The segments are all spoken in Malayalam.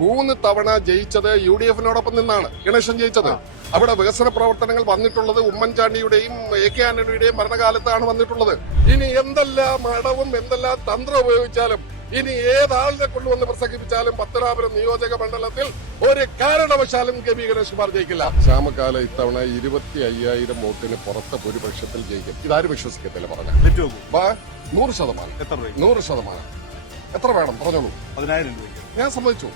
3 തവണ ജയിച്ചത് UDF-നോടൊപ്പം നിന്നാണ് ഗണേശൻ ജയിച്ചത്. അവിടെ വികസന പ്രവർത്തനങ്ങൾ വന്നിട്ടുള്ളത് ഉമ്മൻചാണ്ടിയുടെയും AK ആന്റണിയുടെയും ഭരണകാലത്താണ് വന്നിട്ടുള്ളത്. ഇനി എന്തെല്ലാം അടവും എന്തെല്ലാം തന്ത്രം ഉപയോഗിച്ചാലും ഇനി ഏതാളിനെ കൊണ്ടുവന്ന് പ്രസംഗിപ്പിച്ചാലും പത്തനാപുരം നിയോജക മണ്ഡലത്തിൽ ഒരു കാരണവശാലും കെ.ബി. ഗണേഷ് കുമാർ ജയിക്കില്ല. ശ്യാമകാല ഇത്തവണ 25,000 വോട്ടിന് പുറത്തെ ഭൂരിപക്ഷത്തിൽ ജയിക്കും. ഇതാരും വിശ്വസിക്കത്തില്ല പറഞ്ഞ 100%. 100%. എത്ര വേണം പറഞ്ഞോളൂ. 10,000 രൂപ ഞാൻ സമ്മതിച്ചു.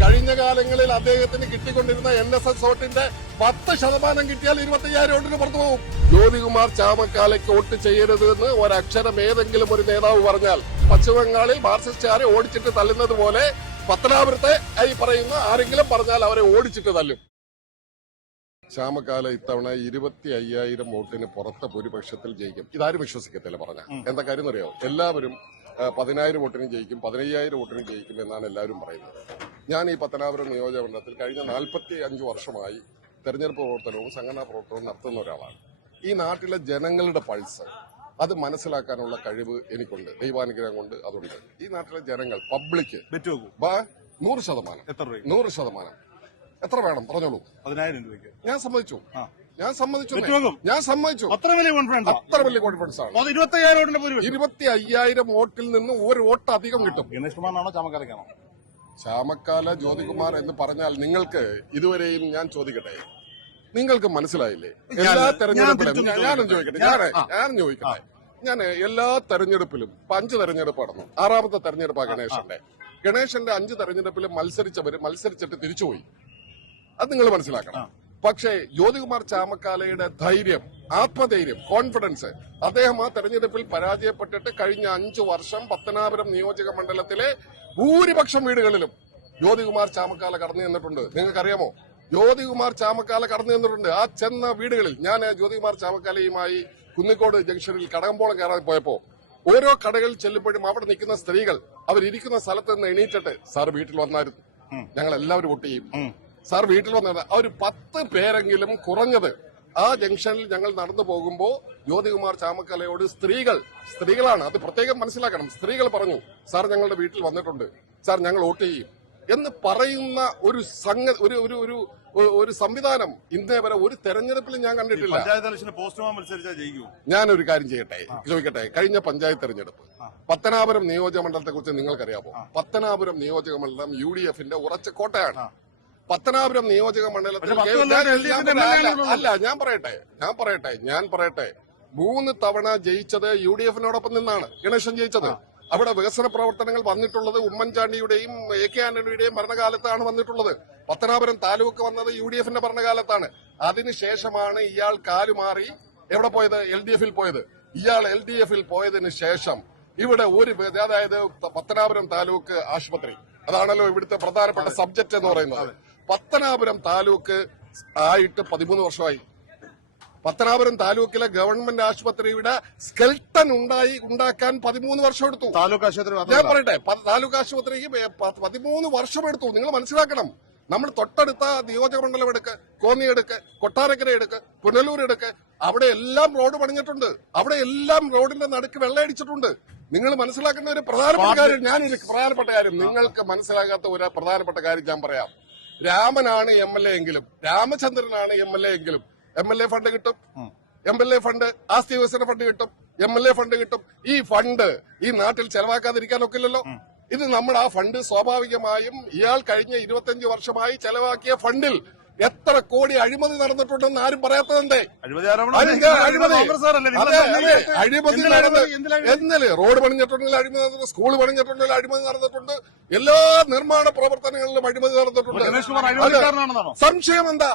കഴിഞ്ഞ കാലങ്ങളിൽ അദ്ദേഹത്തിന് കിട്ടിക്കൊണ്ടിരുന്ന NSS വോട്ടിന്റെ 10% കിട്ടിയാൽ 25,000 വോട്ടിന് പുറത്തു പോകും. ജ്യോതികുമാർ ചാമക്കാലയ്ക്ക് വോട്ട് ചെയ്യരുതെന്ന് ഒരക്ഷരം ഏതെങ്കിലും ഒരു നേതാവ് പറഞ്ഞാൽ പശ്ചിമബംഗാളിൽ മാർക്സിസ്റ്റുകാരെ ഓടിച്ചിട്ട് തല്ലുന്നത് പോലെ പത്തനാപുരത്തെ ഈ പറയുന്ന ആരെങ്കിലും പറഞ്ഞാൽ അവരെ ഓടിച്ചിട്ട് തല്ലും. ശ്യാമകാല ഇത്തവണ 25,000 വോട്ടിന് പുറത്തെ ഭൂരിപക്ഷത്തിൽ ജയിക്കും. ഇതാരും വിശ്വസിക്കത്തില്ല പറഞ്ഞ എന്താ കാര്യം അറിയോ? എല്ലാവരും 10,000 വോട്ടിന് ജയിക്കും, 15,000 വോട്ടിന് ജയിക്കും എന്നാണ് എല്ലാവരും പറയുന്നത്. ഞാൻ ഈ പത്തനാപുരം നിയോജകമണ്ഡലത്തിൽ കഴിഞ്ഞ 45 വർഷമായി തെരഞ്ഞെടുപ്പ് പ്രവർത്തനവും സംഘടനാ പ്രവർത്തനവും നടത്തുന്ന ഒരാളാണ്. ഈ നാട്ടിലെ ജനങ്ങളുടെ പൾസ് അത് മനസ്സിലാക്കാനുള്ള കഴിവ് എനിക്കുണ്ട്. ദൈവാനുഗ്രഹം കൊണ്ട് അതുണ്ട്. ഈ നാട്ടിലെ ജനങ്ങൾ പബ്ലിക് 100%. 100%. എത്ര വേണം പറഞ്ഞോളൂ. 10,000 രൂപയ്ക്ക് ഞാൻ സമ്മതിച്ചു. അത്ര വലിയ കോൺഫിഡൻസ് ആണ്. 25,000 വോട്ടിൽ നിന്ന് ഒരു വോട്ട് അധികം കിട്ടും. ഗണേഷ് കുമാറിനാണോ ചാമക്കാലയ്ക്കാണോ? ശ്യാമക്കാല ജ്യോതികുമാർ എന്ന് പറഞ്ഞാൽ നിങ്ങൾക്ക് ഇതുവരെയും ഞാൻ ചോദിക്കട്ടെ, നിങ്ങൾക്ക് മനസ്സിലായില്ലേ? എല്ലാ തെരഞ്ഞെടുപ്പിലും ഞാനും ചോദിക്കട്ടെ, ഞാൻ എല്ലാ തെരഞ്ഞെടുപ്പിലും 5 തെരഞ്ഞെടുപ്പ് നടന്നു. 6ാമത്തെ തെരഞ്ഞെടുപ്പാണ് ഗണേശന്റെ 5 തെരഞ്ഞെടുപ്പിലും മത്സരിച്ചിട്ട് തിരിച്ചുപോയി. അത് നിങ്ങൾ മനസ്സിലാക്കണം. പക്ഷേ ജ്യോതികുമാർ ചാമക്കാലയുടെ ധൈര്യം, ആത്മധൈര്യം, കോൺഫിഡൻസ്, അദ്ദേഹം ആ തെരഞ്ഞെടുപ്പിൽ പരാജയപ്പെട്ടിട്ട് കഴിഞ്ഞ 5 വർഷം പത്തനാപുരം നിയോജക മണ്ഡലത്തിലെ ഭൂരിപക്ഷം വീടുകളിലും ജ്യോതികുമാർ ചാമക്കാല കടന്നു ചെന്നിട്ടുണ്ട്. നിങ്ങൾക്കറിയാമോ? ജ്യോതികുമാർ ചാമക്കാല കടന്നു ചെന്നിട്ടുണ്ട്. ആ ചെന്ന വീടുകളിൽ ഞാൻ ജ്യോതികുമാർ ചാമക്കാലയുമായി കുന്നിക്കോട് ജംഗ്ഷനിൽ കടകമ്പോളം കയറാൻ പോയപ്പോ ഓരോ കടകളിൽ ചെല്ലുമ്പോഴും അവിടെ നിൽക്കുന്ന സ്ത്രീകൾ അവരിയ്ക്കുന്ന സ്ഥലത്ത് നിന്ന് എണീറ്റിട്ട് സാർ വീട്ടിൽ വന്നായിരുന്നു, ഞങ്ങൾ എല്ലാവരും വോട്ട് ചെയ്യും, സാർ വീട്ടിൽ വന്നത്. ആ ഒരു 10 പേരെങ്കിലും കുറഞ്ഞത് ആ ജംഗ്ഷനിൽ ഞങ്ങൾ നടന്നു പോകുമ്പോ ജ്യോതികുമാർ ചാമക്കാലയോട് സ്ത്രീകളാണ്, അത് പ്രത്യേകം മനസ്സിലാക്കണം, സ്ത്രീകൾ പറഞ്ഞു സാർ ഞങ്ങളുടെ വീട്ടിൽ വന്നിട്ടുണ്ട്, സാർ ഞങ്ങൾ വോട്ട് ചെയ്യും എന്ന് പറയുന്ന ഒരു സംവിധാനം ഇന്നേ വരെ ഒരു തെരഞ്ഞെടുപ്പിൽ ഞാൻ കണ്ടിട്ടില്ല. ഞാനൊരു കാര്യം ചോദിക്കട്ടെ, കഴിഞ്ഞ പഞ്ചായത്ത് തെരഞ്ഞെടുപ്പ് പത്തനാപുരം നിയോജക മണ്ഡലത്തെ കുറിച്ച് നിങ്ങൾക്കറിയാമോ? പത്തനാപുരം നിയോജക മണ്ഡലം UDF-ന്റെ ഉറച്ച കോട്ടയാണ്. പത്തനാപുരം നിയോജക മണ്ഡലത്തിൽ ഞാൻ പറയട്ടെ 3 തവണ ജയിച്ചത് UDF-നോടൊപ്പം നിന്നാണ് ഗണേശൻ ജയിച്ചത്. അവിടെ വികസന പ്രവർത്തനങ്ങൾ വന്നിട്ടുള്ളത് ഉമ്മൻചാണ്ടിയുടെയും AK ആന്റണിയുടെയും ഭരണകാലത്താണ് വന്നിട്ടുള്ളത്. പത്തനാപുരം താലൂക്ക് വന്നത് UDF-ന്റെ ഭരണകാലത്താണ്. അതിനുശേഷമാണ് ഇയാൾ കാലുമാറി എവിടെ പോയത്? LDF-ൽ പോയത്. ഇയാൾ LDF-ൽ പോയതിനു ശേഷം ഇവിടെ അതായത് പത്തനാപുരം താലൂക്ക് ആശുപത്രി, അതാണല്ലോ ഇവിടുത്തെ പ്രധാനപ്പെട്ട സബ്ജക്ട് എന്ന് പറയുന്നത്. പത്തനാപുരം താലൂക്ക് ആയിട്ട് 13 വർഷമായി. പത്തനാപുരം താലൂക്കിലെ ഗവൺമെന്റ് ആശുപത്രിയുടെ സ്കെൽട്ടൻ ഉണ്ടാക്കാൻ 13 വർഷം എടുത്തു. താലൂക്ക് ആശുപത്രി ഞാൻ പറയട്ടെ, താലൂക്ക് ആശുപത്രിക്ക് 13 വർഷം എടുത്തു. നിങ്ങൾ മനസ്സിലാക്കണം. നമ്മൾ തൊട്ടടുത്ത നിയോജകമണ്ഡലം എടുക്ക്, കോന്നി എടുക്ക്, കൊട്ടാരക്കര എടുക്ക്, പുനലൂർ എടുക്ക്, അവിടെ എല്ലാം റോഡ് പണിഞ്ഞിട്ടുണ്ട്. അവിടെ എല്ലാം റോഡിന്റെ നടുക്ക് വെള്ളയടിച്ചിട്ടുണ്ട്. നിങ്ങൾ മനസ്സിലാക്കേണ്ട ഒരു പ്രധാനപ്പെട്ട കാര്യം, നിങ്ങൾക്ക് മനസ്സിലാകാത്ത ഒരു പ്രധാനപ്പെട്ട കാര്യം ഞാൻ പറയാം. രാമനാണ് MLA എങ്കിലും, രാമചന്ദ്രനാണ് MLA എങ്കിലും MLA ഫണ്ട് കിട്ടും, MLA ഫണ്ട്, ആസ്തി വികസന ഫണ്ട് കിട്ടും, MLA ഫണ്ട് കിട്ടും. ഈ ഫണ്ട് ഈ നാട്ടിൽ ചെലവാക്കാതിരിക്കാനൊക്കില്ലല്ലോ. ഇത് നമ്മുടെ ആ ഫണ്ട് സ്വാഭാവികമായും ഇയാൾ കഴിഞ്ഞ 25 വർഷമായി ചെലവാക്കിയ ഫണ്ടിൽ എത്ര കോടി അഴിമതി നടന്നിട്ടുണ്ടെന്ന് ആരും പറയാത്തതെന്തേ? എന്നല്ലേ റോഡ് പണിഞ്ഞിട്ടുണ്ടെങ്കിൽ അഴിമതി നടന്നിട്ടുണ്ട്, സ്കൂൾ പണിഞ്ഞിട്ടുണ്ടെങ്കിൽ അഴിമതി നടന്നിട്ടുണ്ട്, എല്ലാ നിർമ്മാണ പ്രവർത്തനങ്ങളിലും അഴിമതി നടന്നിട്ടുണ്ട്. സംശയം എന്താ?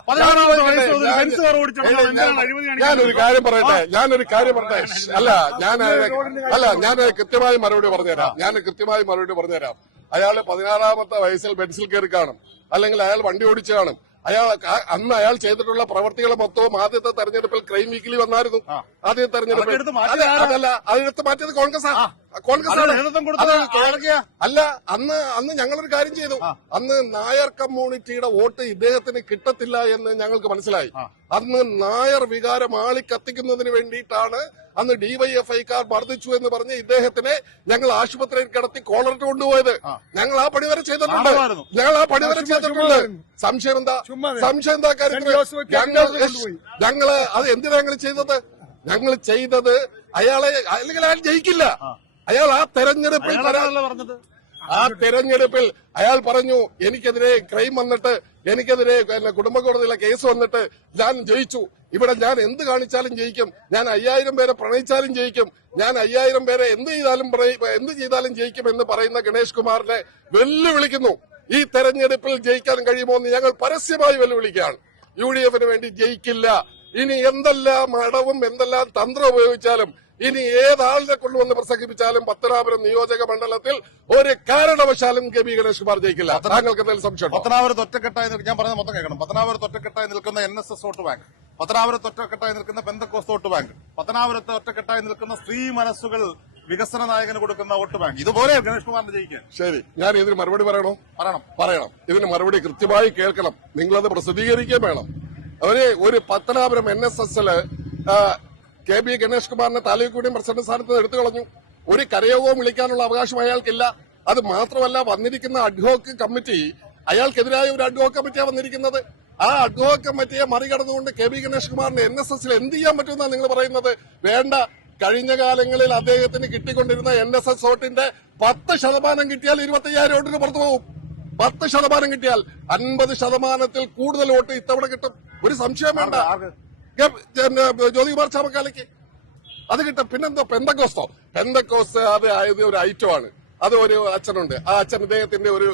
ഞാനൊരു കാര്യം പറയട്ടെ, ഞാൻ കൃത്യമായി മറുപടി പറഞ്ഞുതരാം. അയാള് 16ാമത്തെ വയസ്സിൽ ബെൻസിൽ കയറി കാണും, അല്ലെങ്കിൽ അയാൾ വണ്ടി ഓടിച്ചു കാണും. അന്ന് അയാൾ ചെയ്തിട്ടുള്ള പ്രവർത്തികൾ മൊത്തവും ആദ്യത്തെ തെരഞ്ഞെടുപ്പിൽ ക്രൈം വീക്കിലി വന്നായിരുന്നു. ആദ്യത്തെ തെരഞ്ഞെടുപ്പിൽ അതെടുത്ത് മാറ്റിയത് കോൺഗ്രസ്. കോൺഗ്രസ് ആണ്. നേതൃത്വം കൊടുത്തത് ആരൊക്കെയാ? അല്ല, അന്ന് ഞങ്ങളൊരു കാര്യം ചെയ്തു. അന്ന് നായർ കമ്മ്യൂണിറ്റിയുടെ വോട്ട് ഇദ്ദേഹത്തിന് കിട്ടത്തില്ല എന്ന് ഞങ്ങൾക്ക് മനസ്സിലായി. അന്ന് നായർ വികാരം ആളിക്കത്തിക്കുന്നതിന് വേണ്ടിയിട്ടാണ് അന്ന് ഡിവൈഎഫ്ഐക്കാർ മർദ്ദിച്ചു എന്ന് പറഞ്ഞ് ഇദ്ദേഹത്തിനെ ഞങ്ങൾ ആശുപത്രിയിൽ കിടത്തി കോളറിട്ട് കൊണ്ടുപോയത്. ഞങ്ങൾ ആ പണി വരെ ചെയ്തിട്ടുണ്ട്. സംശയം എന്താ കാര്യത്തിൽ ഞങ്ങള് അത് എന്തിനാ ഞങ്ങൾ ചെയ്തത്? ഞങ്ങൾ ചെയ്തത് അയാളെ, അല്ലെങ്കിൽ അയാൾ ജയിക്കില്ല. അയാൾ ആ തെരഞ്ഞെടുപ്പിൽ അയാൾ പറഞ്ഞു, എനിക്കെതിരെ ക്രൈം വന്നിട്ട്, എനിക്കെതിരെ കുടുംബ കോടതിയിലെ കേസ് വന്നിട്ട് ഞാൻ ജയിച്ചു. ഇവിടെ ഞാൻ എന്ത് കാണിച്ചാലും ജയിക്കും. ഞാൻ 5000 പേരെ പ്രണയിച്ചാലും ജയിക്കും. ഞാൻ 5000 പേരെ എന്ത് ചെയ്താലും ജയിക്കും എന്ന് പറയുന്ന ഗണേഷ് കുമാറിനെ വെല്ലുവിളിക്കുന്നു. ഈ തെരഞ്ഞെടുപ്പിൽ ജയിക്കാൻ കഴിയുമോ എന്ന് ഞങ്ങൾ പരസ്യമായി വെല്ലുവിളിക്കുകയാണ്. UDF വേണ്ടി ജയിക്കില്ല. ഇനി എന്തെല്ലാം അടവും എന്തെല്ലാം തന്ത്രം ഉപയോഗിച്ചാലും, ഇനി ഏതാളിനെ കൊണ്ടുവന്ന് പ്രസംഗിപ്പിച്ചാലും പത്തനാപുരം നിയോജക മണ്ഡലത്തിൽ ഒരു കാരണവശാലും കെ.ബി. ഗണേഷ് കുമാർ ജയിക്കില്ല. താങ്കൾക്ക് എന്തെങ്കിലും സംശയം? പത്തനാപുരത്ത് ഒറ്റക്കെട്ടായി ഞാൻ പറയുന്നത് മൊത്തം കേൾക്കണം. പത്തനാപുരത്ത് ഒറ്റക്കെട്ടായി നിൽക്കുന്ന NSS വോട്ട് ബാങ്ക്, പത്തനാപുരത്ത് ഒറ്റക്കെട്ടായി നിൽക്കുന്ന പെന്തക്കോസ്ത് വോട്ട് ബാങ്ക്, പത്തനാപുരത്ത് ഒറ്റക്കെട്ടായി നിൽക്കുന്ന സ്ത്രീ മനസ്സുകൾ വികസന നായകന് കൊടുക്കുന്ന വോട്ട് ബാങ്ക്, ഇതുപോലെ ഗണേഷ് കുമാറിന് ജയിക്കാൻ. ശരി, ഞാൻ ഇതിന് മറുപടി പറയണം. ഇതിന് മറുപടി കൃത്യമായി കേൾക്കണം. നിങ്ങളത് പ്രസിദ്ധീകരിക്കുകയും വേണം. ഒരു പത്തനാപുരം NSSല് കെ.ബി. ഗണേഷ് കുമാറിനെ താലൂക്ക് യൂണിയൻ പ്രസിഡന്റ് സ്ഥാനത്ത് എടുത്തു കളഞ്ഞു. ഒരു കരയോഗവും വിളിക്കാനുള്ള അവകാശം അയാൾക്കില്ല. അത് മാത്രമല്ല, വന്നിരിക്കുന്ന അഡ്ഹോക്ക് കമ്മിറ്റി, അയാൾക്കെതിരായ ഒരു അഡ്ഹോക്ക് കമ്മിറ്റിയാണ് വന്നിരിക്കുന്നത്. ആ അഡ്ഹോക്ക് കമ്മിറ്റിയെ മറികടന്നുകൊണ്ട് കെ.ബി. ഗണേഷ് കുമാറിന് NSSൽ എന്ത് ചെയ്യാൻ പറ്റുമെന്നാണ് നിങ്ങൾ പറയുന്നത്? വേണ്ട. കഴിഞ്ഞ കാലങ്ങളിൽ അദ്ദേഹത്തിന് കിട്ടിക്കൊണ്ടിരുന്ന NSS വോട്ടിന്റെ 10% കിട്ടിയാൽ 25,000 വോട്ടിന് പുറത്തു പോകും. 10% കിട്ടിയാൽ 50%-ത്തിൽ കൂടുതൽ വോട്ട് ഇത്തവണ കിട്ടും. ഒരു സംശയം വേണ്ട. ജ്യോതികുമാർ ചാമക്കാലയ്ക്ക് അത് കിട്ടും. പിന്നെന്തോ പെന്തക്കോസ് അത് ആയത് ഒരു ഐറ്റമാണ്. അത് ഒരു അച്ഛനുണ്ട്. ആ അച്ഛൻ ഇദ്ദേഹത്തിന്റെ ഒരു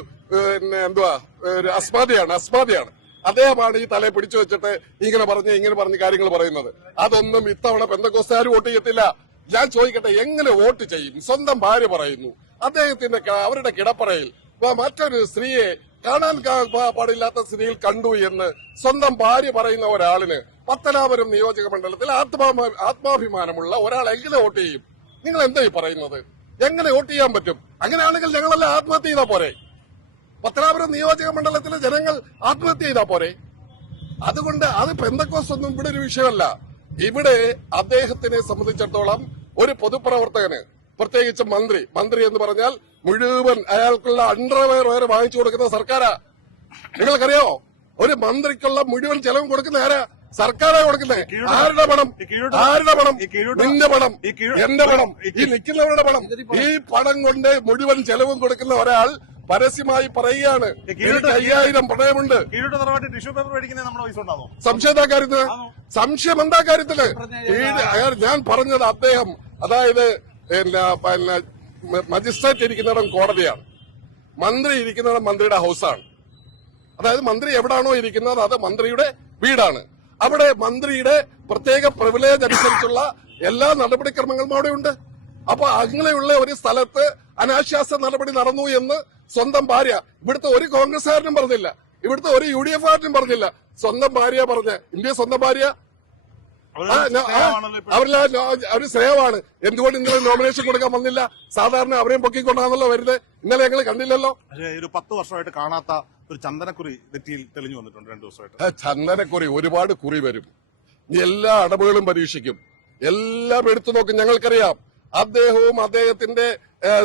ഒരു അസ്മാദിയാണ്. അദ്ദേഹമാണ് ഈ തലയെ പിടിച്ചു വെച്ചിട്ട് ഇങ്ങനെ പറഞ്ഞ് കാര്യങ്ങൾ പറയുന്നത്. അതൊന്നും ഇത്തവണ പെന്തക്കോസ്തുകാർ വോട്ട് ചെയ്യത്തില്ല. ഞാൻ ചോദിക്കട്ടെ, എങ്ങനെ വോട്ട് ചെയ്യും? സ്വന്തം ഭാര്യ പറയുന്നു, അദ്ദേഹത്തിന്റെ അവരുടെ കിടപ്പറയിൽ മറ്റൊരു സ്ത്രീയെ കാണാൻ പാടില്ലാത്ത സ്ത്രീയിൽ കണ്ടു എന്ന് സ്വന്തം ഭാര്യ പറയുന്ന ഒരാളിന് പത്തനാപുരം നിയോജക മണ്ഡലത്തിൽ ആത്മാഭിമാനമുള്ള ഒരാൾ എങ്ങനെ വോട്ട് ചെയ്യും? നിങ്ങൾ എന്താ ഈ പറയുന്നത്? എങ്ങനെ വോട്ട് ചെയ്യാൻ പറ്റും? അങ്ങനെയാണെങ്കിൽ ഞങ്ങളെല്ലാം ആത്മഹത്യ ചെയ്താൽ പോരെ? പത്തനാപുരം നിയോജക മണ്ഡലത്തിലെ ജനങ്ങൾ ആത്മഹത്യ ചെയ്താൽ പോരെ? അതുകൊണ്ട് അത് പെന്തക്കോസ് ഒന്നും ഇവിടെ ഒരു വിഷയമല്ല. ഇവിടെ അദ്ദേഹത്തിനെ സംബന്ധിച്ചിടത്തോളം ഒരു പൊതുപ്രവർത്തകന്, പ്രത്യേകിച്ച് മന്ത്രി എന്ന് പറഞ്ഞാൽ മുഴുവൻ അയാൾക്കുള്ള അണ്ടർവെയർ വരെ വാങ്ങിച്ചു കൊടുക്കുന്ന സർക്കാരാ. നിങ്ങൾക്കറിയോ, ഒരു മന്ത്രിക്കുള്ള മുഴുവൻ ചെലവും കൊടുക്കുന്ന ആരാ? സർക്കാരാ കൊടുക്കുന്നത്. ആരുടെ പണം? നിന്റെ പണം, എന്റെ പണം, ഈ നിൽക്കുന്നവരുടെ പണം. ഈ പണം കൊണ്ട് മുഴുവൻ ചെലവും കൊടുക്കുന്ന ഒരാൾ പരസ്യമായി പറയുകയാണ്, എനിക്ക് 5000 പ്രണയമുണ്ട്. സംശയം എന്താ കാര്യത്തില്? ഞാൻ പറഞ്ഞത് അദ്ദേഹം, അതായത് മജിസ്ട്രേറ്റ് ഇരിക്കുന്നിടം കോടതിയാണ്, മന്ത്രി ഇരിക്കുന്നിടം മന്ത്രിയുടെ ഹൌസാണ്. അതായത് മന്ത്രി എവിടാണോ ഇരിക്കുന്നത് അത് മന്ത്രിയുടെ വീടാണ്. അവിടെ മന്ത്രിയുടെ പ്രത്യേക പ്രിവിലേജ് അനുസരിച്ചുള്ള എല്ലാ നടപടിക്രമങ്ങളും അവിടെ ഉണ്ട്. അപ്പൊ അങ്ങനെയുള്ള ഒരു സ്ഥലത്ത് അനാശാസ്യ നടപടി നടന്നു എന്ന് സ്വന്തം ഭാര്യ, ഇവിടുത്തെ ഒരു കോൺഗ്രസ്സുകാരനും പറഞ്ഞില്ല, ഇവിടുത്തെ ഒരു UDF പറഞ്ഞില്ല, സ്വന്തം ഭാര്യ പറഞ്ഞ. ഇന്ത്യ സ്വന്തം ഭാര്യ അവര് ശ്രേയമാണ്. എന്തുകൊണ്ട് ഇന്നലെ നോമിനേഷൻ കൊടുക്കാൻ വന്നില്ല? സാധാരണ അവരെയും പൊക്കിക്കൊണ്ടാണല്ലോ വരുന്നത്. ഇന്നലെ ഞങ്ങൾ കണ്ടില്ലല്ലോ. ഒരു 10 വർഷമായിട്ട് കാണാത്ത ഒരു ചന്ദനക്കുറി നെറ്റിയിൽ തെളിഞ്ഞു വന്നിട്ടുണ്ട് 2 ദിവസമായിട്ട്. ചന്ദനക്കുറി, ഒരുപാട് കുറി വരും. എല്ലാ അടവുകളും പരീക്ഷിക്കും, എല്ലാം എടുത്തു നോക്കും. ഞങ്ങൾക്കറിയാം അദ്ദേഹവും അദ്ദേഹത്തിന്റെ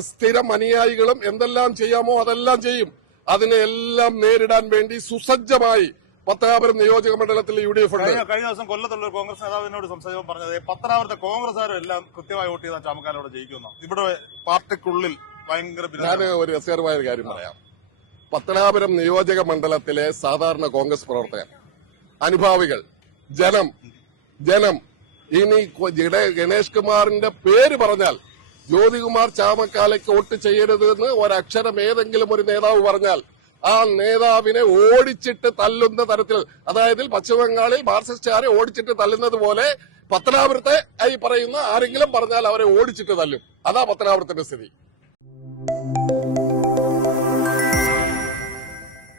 സ്ഥിരം അനുയായികളും എന്തെല്ലാം ചെയ്യാമോ അതെല്ലാം ചെയ്യും. അതിനെല്ലാം നേരിടാൻ വേണ്ടി സുസജ്ജമായി പത്തനാപുരം നിയോജക മണ്ഡലത്തിൽ UDF ഉണ്ട്. കഴിഞ്ഞ ദിവസം കൊല്ലത്തുള്ള ഒരു കോൺഗ്രസ് നേതാവിനോട് സംസാരിച്ചപ്പോൾ പറഞ്ഞത് പത്തനാപുരത്തെ കോൺഗ്രസ്സുകാരും എല്ലാം കൃത്യമായി വോട്ട് ചെയ്താൽ ചാമക്കാലോട് ജയിക്കുന്നു. ഇവിടെ പാർട്ടിക്കുള്ളിൽ ഭയങ്കര. ഞാൻ ഒരു രസകരമായ ഒരു കാര്യം പറയാം. പത്തനാപുരം നിയോജക മണ്ഡലത്തിലെ സാധാരണ കോൺഗ്രസ് പ്രവർത്തകർ, അനുഭാവികൾ, ജനം ഇനി ഗണേഷ് കുമാറിന്റെ പേര് പറഞ്ഞാൽ ജ്യോതികുമാർ ചാമക്കാലയ്ക്ക് വോട്ട് ചെയ്യരുതെന്ന് ഒരക്ഷരം ഏതെങ്കിലും ഒരു നേതാവ് പറഞ്ഞാൽ ആ നേതാവിനെ ഓടിച്ചിട്ട് തല്ലുന്ന തരത്തിൽ, അതായത് പശ്ചിമബംഗാളിൽ മാർക്സിസ്റ്റുകാരെ ഓടിച്ചിട്ട് തല്ലുന്നത് പോലെ പത്തനാപുരത്തെ ഈ പറയുന്ന ആരെങ്കിലും പറഞ്ഞാൽ അവരെ ഓടിച്ചിട്ട് തല്ലും. അതാ പത്തനാപുരത്തിന്റെ സ്ഥിതി.